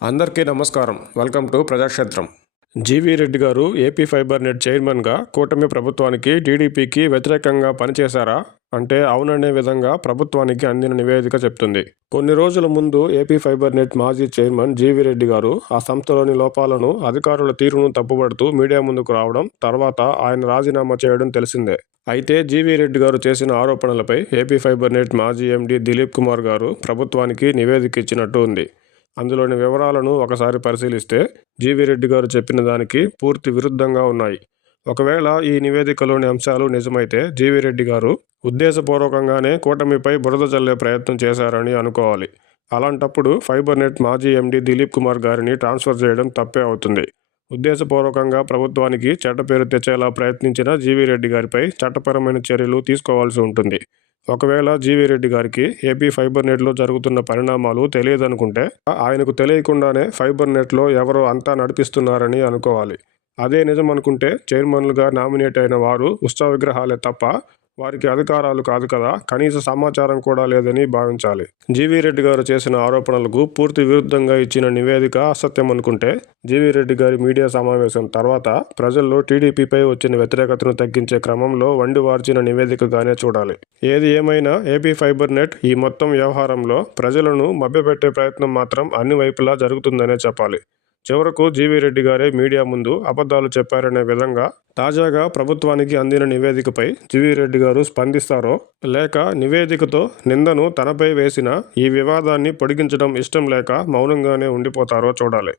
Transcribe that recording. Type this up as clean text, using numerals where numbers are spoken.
అందరికీ నమస్కారం. Welcome to ప్రజాక్షేత్రం. జీవీ రెడ్డి గారు ఏపీ ఫైబర్ నెట్ చైర్మన్గా కూటమి ప్రభుత్వానికి, టీడీపీకి వ్యతిరేకంగా పనిచేశారా అంటే అవుననే విధంగా ప్రభుత్వానికి అందిన నివేదిక చెప్తుంది. కొన్ని రోజుల ముందు ఏపీ ఫైబర్ నెట్ మాజీ చైర్మన్ జీవీ రెడ్డి గారు ఆ సంస్థలోని లోపాలను, అధికారుల తీరును తప్పుపడుతూ మీడియా ముందుకు రావడం, తర్వాత ఆయన రాజీనామా చేయడం తెలిసిందే. అయితే జీవీ రెడ్డి గారు చేసిన ఆరోపణలపై ఏపీ ఫైబర్ నెట్ మాజీ ఎండీ దిలీప్ కుమార్ గారు ప్రభుత్వానికి నివేదిక ఇచ్చినట్టు ఉంది. అందులోని వివరాలను ఒకసారి పరిశీలిస్తే జీవీ రెడ్డి గారు చెప్పిన దానికి పూర్తి విరుద్ధంగా ఉన్నాయి. ఒకవేళ ఈ నివేదికలోని అంశాలు నిజమైతే జీవీ రెడ్డి గారు ఉద్దేశపూర్వకంగానే కూటమిపై బురద చల్లే ప్రయత్నం చేశారని అనుకోవాలి. అలాంటప్పుడు ఫైబర్ నెట్ మాజీ ఎండీ దిలీప్ కుమార్ గారిని ట్రాన్స్ఫర్ చేయడం తప్పే అవుతుంది. ఉద్దేశపూర్వకంగా ప్రభుత్వానికి చెడ్డ పేరు తెచ్చేలా ప్రయత్నించిన జీవీ రెడ్డి గారిపై చట్టపరమైన చర్యలు తీసుకోవాల్సి ఉంటుంది. ఒకవేళ జీవీ రెడ్డి గారికి ఏపీ ఫైబర్ నెట్లో జరుగుతున్న పరిణామాలు తెలియదనుకుంటే ఆయనకు తెలియకుండానే ఫైబర్ నెట్లో ఎవరో అంతా నడిపిస్తున్నారని అనుకోవాలి. అదే నిజం అనుకుంటే చైర్మన్లుగా నామినేట్ అయిన వారు ఉత్సవ విగ్రహాలే తప్ప వారికి అధికారాలు కాదు కదా, కనీస సమాచారం కూడా లేదని భావించాలి. జీవీ రెడ్డి గారు చేసిన ఆరోపణలకు పూర్తి విరుద్ధంగా ఇచ్చిన నివేదిక అసత్యం అనుకుంటే జీవీ రెడ్డి గారి మీడియా సమావేశం తర్వాత ప్రజల్లో టీడీపీపై వచ్చిన వ్యతిరేకతను తగ్గించే క్రమంలో వండివార్చిన నివేదికగానే చూడాలి. ఏది ఏమైనా ఏపీ ఫైబర్ నెట్ ఈ మొత్తం వ్యవహారంలో ప్రజలను మభ్యపెట్టే ప్రయత్నం మాత్రం అన్ని వైపులా జరుగుతుందనే చెప్పాలి. చివరకు జీవీ రెడ్డి గారే మీడియా ముందు అబద్ధాలు చెప్పారనే విధంగా తాజాగా ప్రభుత్వానికి అందిన నివేదికపై జీవీ రెడ్డి గారు స్పందిస్తారో లేక నివేదికతో నిందను తనపై వేసిన ఈ వివాదాన్ని పొడిగించడం ఇష్టం లేక మౌనంగానే ఉండిపోతారో చూడాలి.